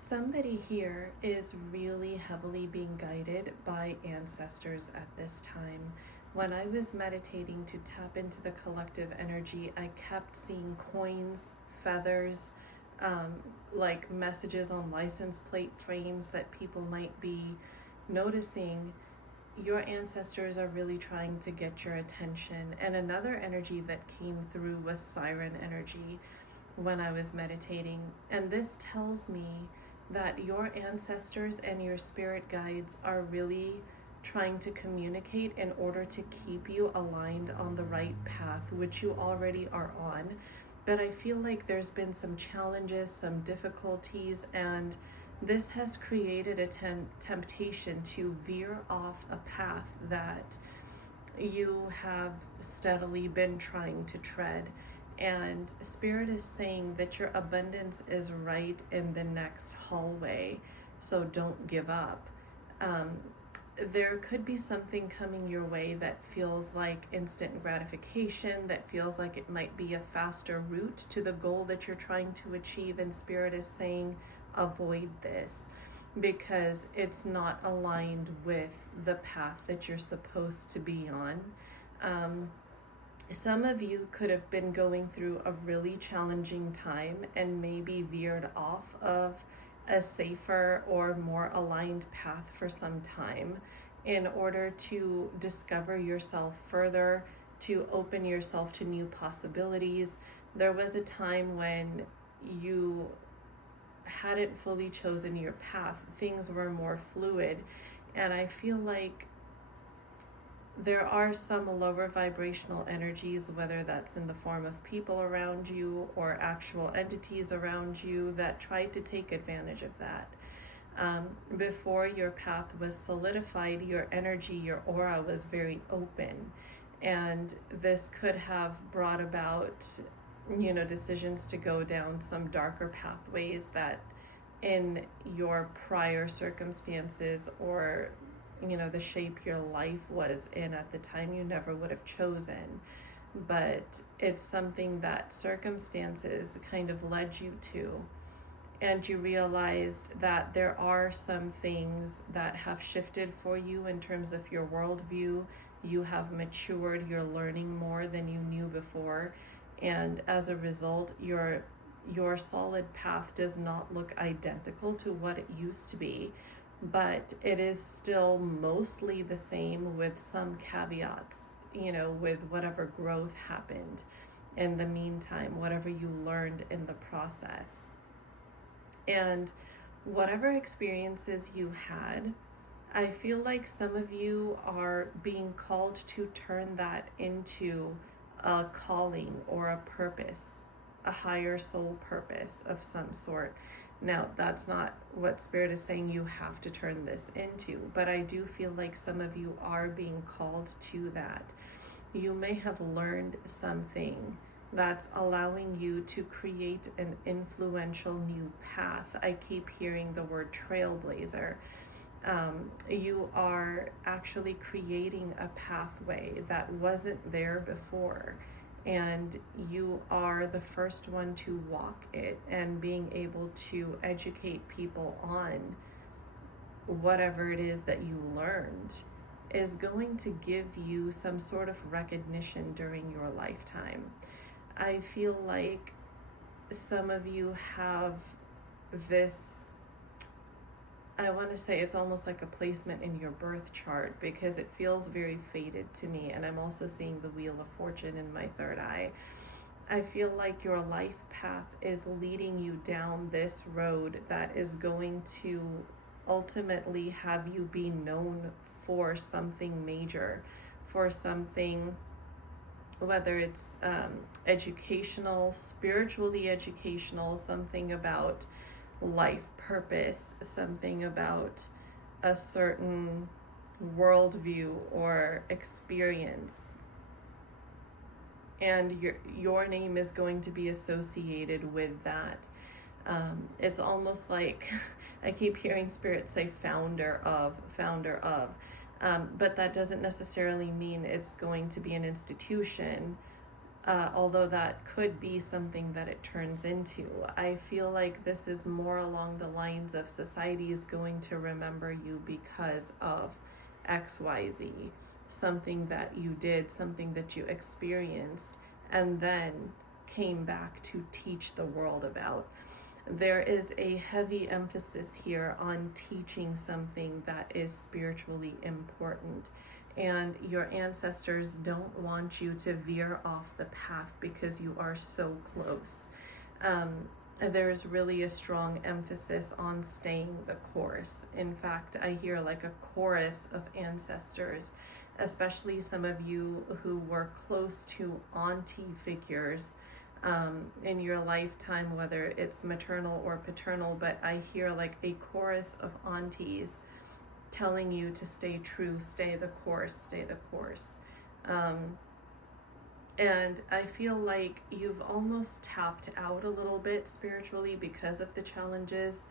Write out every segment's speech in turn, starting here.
Somebody here is really heavily being guided by ancestors at this time. When I was meditating to tap into the collective energy, I kept seeing coins, feathers, like messages on license plate frames that people might be noticing. Your ancestors are really trying to get your attention. And another energy that came through was siren energy when I was meditating. And this tells me that your ancestors and your spirit guides are really trying to communicate in order to keep you aligned on the right path, which you already are on. But I feel like there's been some challenges, some difficulties, and this has created a temptation to veer off a path that you have steadily been trying to tread. And Spirit is saying that your abundance is right in the next hallway, so don't give up. There could be something coming your way that feels like instant gratification, that feels like it might be a faster route to the goal that you're trying to achieve, and Spirit is saying avoid this because it's not aligned with the path that you're supposed to be on. Some of you could have been going through a really challenging time and maybe veered off of a safer or more aligned path for some time in order to discover yourself further, to open yourself to new possibilities. There was a time when you hadn't fully chosen your path. Things were more fluid, and I feel like there are some lower vibrational energies, whether that's in the form of people around you or actual entities around you, that tried to take advantage of that. Before your path was solidified, your energy, your aura was very open. And this could have brought about, decisions to go down some darker pathways that in your prior circumstances or the shape your life was in at the time you never would have chosen. But it's something that circumstances kind of led you to. And you realized that there are some things that have shifted for you in terms of your worldview. You have matured, you're learning more than you knew before. And as a result, your solid path does not look identical to what it used to be, but it is still mostly the same with some caveats, with whatever growth happened in the meantime, whatever you learned in the process. And whatever experiences you had, I feel like some of you are being called to turn that into a calling or a purpose, a higher soul purpose of some sort. Now, that's not what Spirit is saying you have to turn this into, but I do feel like some of you are being called to that. You may have learned something that's allowing you to create an influential new path. I keep hearing the word trailblazer. You are actually creating a pathway that wasn't there before. And you are the first one to walk it, and being able to educate people on whatever it is that you learned is going to give you some sort of recognition during your lifetime. I feel like some of you have this, I want to say it's almost like a placement in your birth chart, because it feels very fated to me. And I'm also seeing the Wheel of Fortune in my third eye. I feel like your life path is leading you down this road that is going to ultimately have you be known for something major, for something, whether it's educational, spiritually educational, something about life purpose, something about a certain worldview or experience. And your name is going to be associated with that. It's almost like I keep hearing Spirit say founder of. But that doesn't necessarily mean it's going to be an institution. although that could be something that it turns into. I feel like this is more along the lines of society is going to remember you because of XYZ, something that you did, something that you experienced, and then came back to teach the world about. There is a heavy emphasis here on teaching something that is spiritually important. And your ancestors don't want you to veer off the path because you are so close. There's really a strong emphasis on staying the course. In fact, I hear like a chorus of ancestors, especially some of you who were close to auntie figures in your lifetime, whether it's maternal or paternal, but I hear like a chorus of aunties telling you to stay true, stay the course, stay the course. And I feel like you've almost tapped out a little bit spiritually because of the challenges,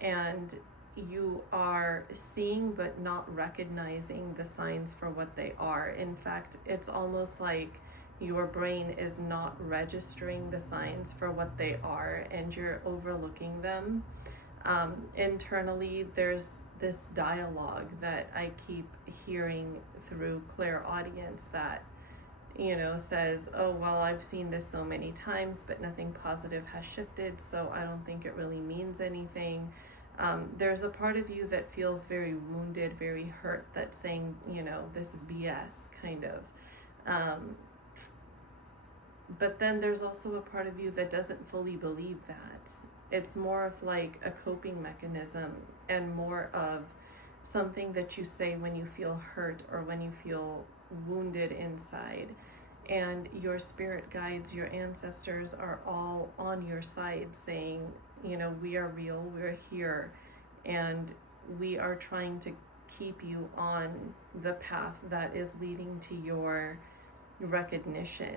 and you are seeing but not recognizing the signs for what they are. In fact, it's almost like your brain is not registering the signs for what they are, and you're overlooking them. Internally, there's this dialogue that I keep hearing through clairaudience that, says, oh, well, I've seen this so many times, but nothing positive has shifted, so I don't think it really means anything. There's a part of you that feels very wounded, very hurt, that's saying, this is BS, kind of. But then there's also a part of you that doesn't fully believe that. It's more of like a coping mechanism and more of something that you say when you feel hurt or when you feel wounded inside. And your spirit guides, your ancestors are all on your side saying, we are real, we're here, and we are trying to keep you on the path that is leading to your recognition.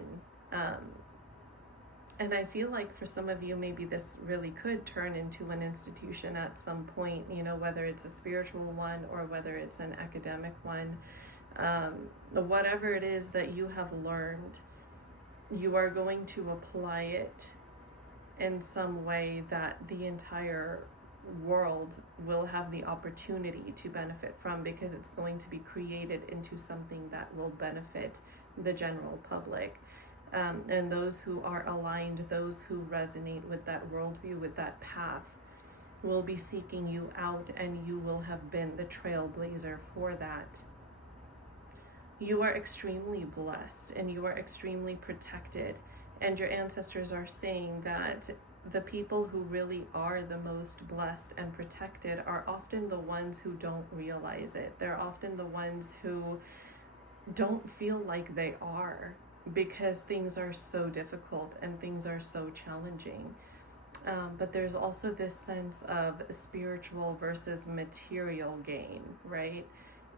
And I feel like for some of you, maybe this really could turn into an institution at some point, whether it's a spiritual one or whether it's an academic one. Whatever it is that you have learned, you are going to apply it in some way that the entire world will have the opportunity to benefit from, because it's going to be created into something that will benefit the general public. And those who are aligned, those who resonate with that worldview, with that path, will be seeking you out, and you will have been the trailblazer for that. You are extremely blessed and you are extremely protected, and your ancestors are saying that the people who really are the most blessed and protected are often the ones who don't realize it. They're often the ones who don't feel like they are, because things are so difficult and things are so challenging. But there's also this sense of spiritual versus material gain, right?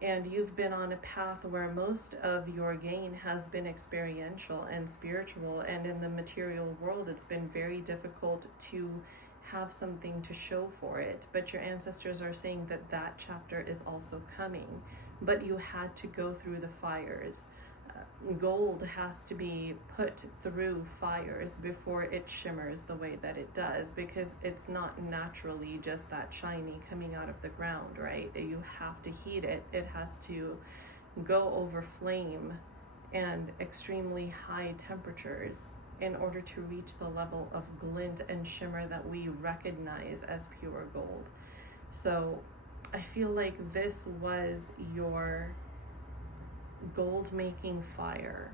And you've been on a path where most of your gain has been experiential and spiritual, and in the material world it's been very difficult to have something to show for it. But your ancestors are saying that that chapter is also coming, but you had to go through the fires. Gold has to be put through fires before it shimmers the way that it does, because it's not naturally just that shiny coming out of the ground, right? You have to heat it. It has to go over flame and extremely high temperatures in order to reach the level of glint and shimmer that we recognize as pure gold. So I feel like this was your gold making fire,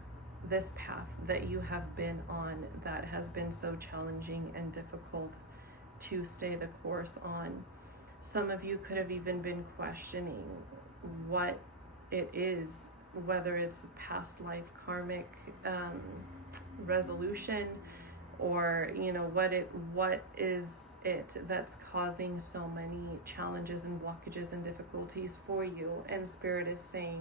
this path that you have been on that has been so challenging and difficult to stay the course on. Some of you could have even been questioning what it is, whether it's past life karmic resolution, or what is it that's causing so many challenges and blockages and difficulties for you. And Spirit is saying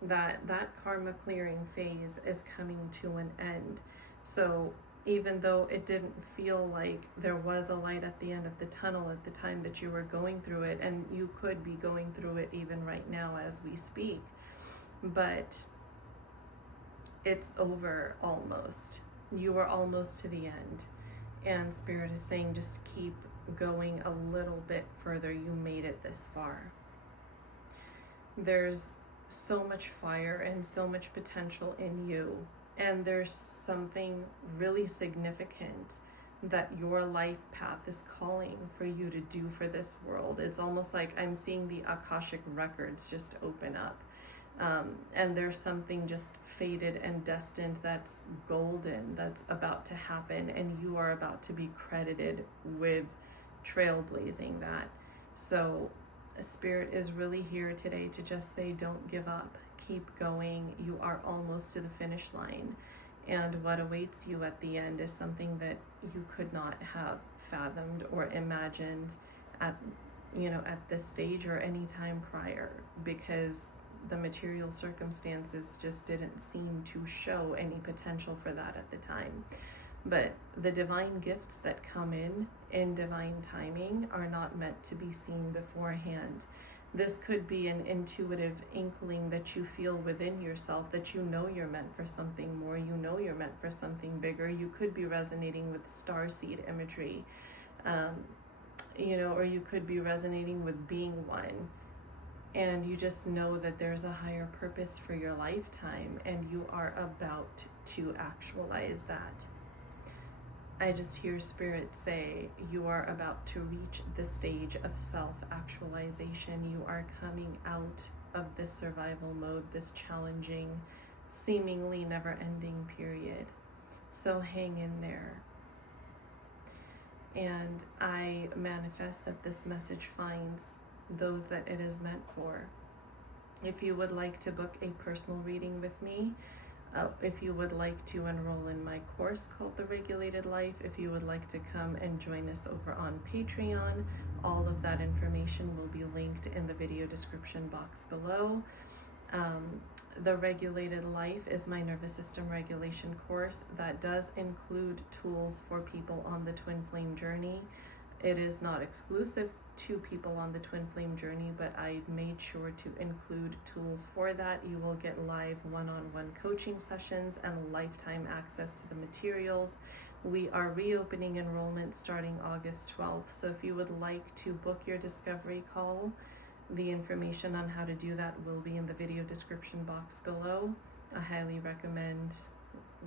that karma clearing phase is coming to an end. So even though it didn't feel like there was a light at the end of the tunnel at the time that you were going through it, and you could be going through it even right now as we speak, but it's over almost. You are almost to the end. And Spirit is saying just keep going a little bit further. You made it this far. There's so much fire and so much potential in you. And there's something really significant that your life path is calling for you to do for this world. It's almost like I'm seeing the Akashic records just open up. And there's something just fated and destined that's golden that's about to happen, and you are about to be credited with trailblazing that. So Spirit is really here today to just say, don't give up, keep going. You are almost to the finish line, and what awaits you at the end is something that you could not have fathomed or imagined at this stage or any time prior, because the material circumstances just didn't seem to show any potential for that at the time. But the divine gifts that come in divine timing are not meant to be seen beforehand. This could be an intuitive inkling that you feel within yourself, that you know you're meant for something more, you know you're meant for something bigger. You could be resonating with starseed imagery, or you could be resonating with being one. And you just know that there's a higher purpose for your lifetime, and you are about to actualize that. I just hear Spirit say, you are about to reach the stage of self-actualization. You are coming out of this survival mode, this challenging, seemingly never-ending period. So hang in there. And I manifest that this message finds those that it is meant for. If you would like to book a personal reading with me, if you would like to enroll in my course called The Regulated Life, if you would like to come and join us over on Patreon, all of that information will be linked in the video description box below. The Regulated Life is my nervous system regulation course that does include tools for people on the twin flame journey. It is not exclusive to people on the twin flame journey, but I made sure to include tools for that. You will get live one-on-one coaching sessions and lifetime access to the materials. We are reopening enrollment starting August 12th. So if you would like to book your discovery call, the information on how to do that will be in the video description box below. I highly recommend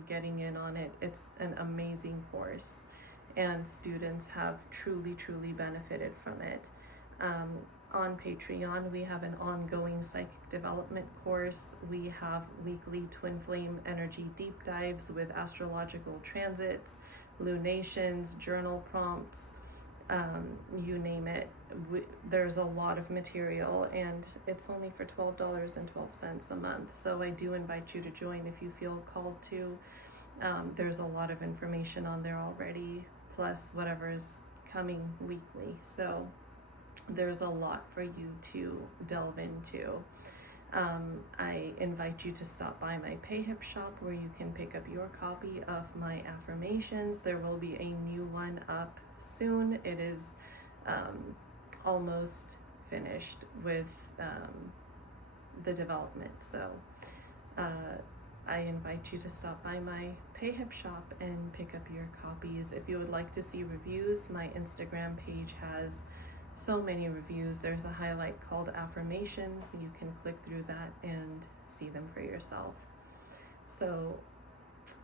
getting in on it. It's an amazing course, and students have truly benefited from it. On Patreon, we have an ongoing psychic development course. We have weekly twin flame energy deep dives with astrological transits, lunations, journal prompts, you name it. There's a lot of material, and it's only for $12.12 a month. So I do invite you to join if you feel called to. There's a lot of information on there already, plus whatever is coming weekly. So there's a lot for you to delve into. I invite you to stop by my Payhip shop where you can pick up your copy of my affirmations. There will be a new one up soon. It is almost finished with the development. So I invite you to stop by my Payhip shop and pick up your copies. If you would like to see reviews, my Instagram page has so many reviews. There's a highlight called affirmations. You can click through that and see them for yourself. So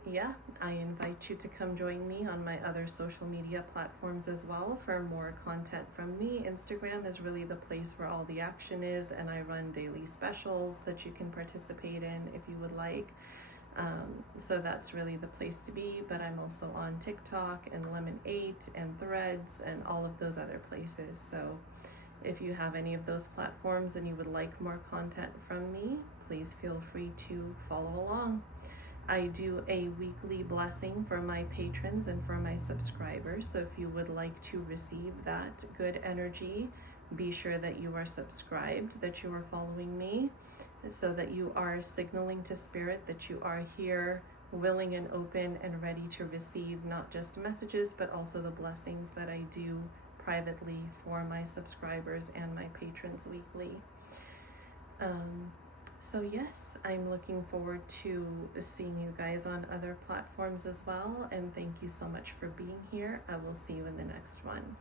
yeah, I invite you to come join me on my other social media platforms as well for more content from me. Instagram is really the place where all the action is, and I run daily specials that you can participate in if you would like. So that's really the place to be, but I'm also on TikTok and Lemon8 and Threads and all of those other places. So if you have any of those platforms and you would like more content from me, please feel free to follow along. I do a weekly blessing for my patrons and for my subscribers. So if you would like to receive that good energy, be sure that you are subscribed, that you are following me, so that you are signaling to Spirit that you are here, willing and open and ready to receive not just messages, but also the blessings that I do privately for my subscribers and my patrons weekly. So yes, I'm looking forward to seeing you guys on other platforms as well. And thank you so much for being here. I will see you in the next one.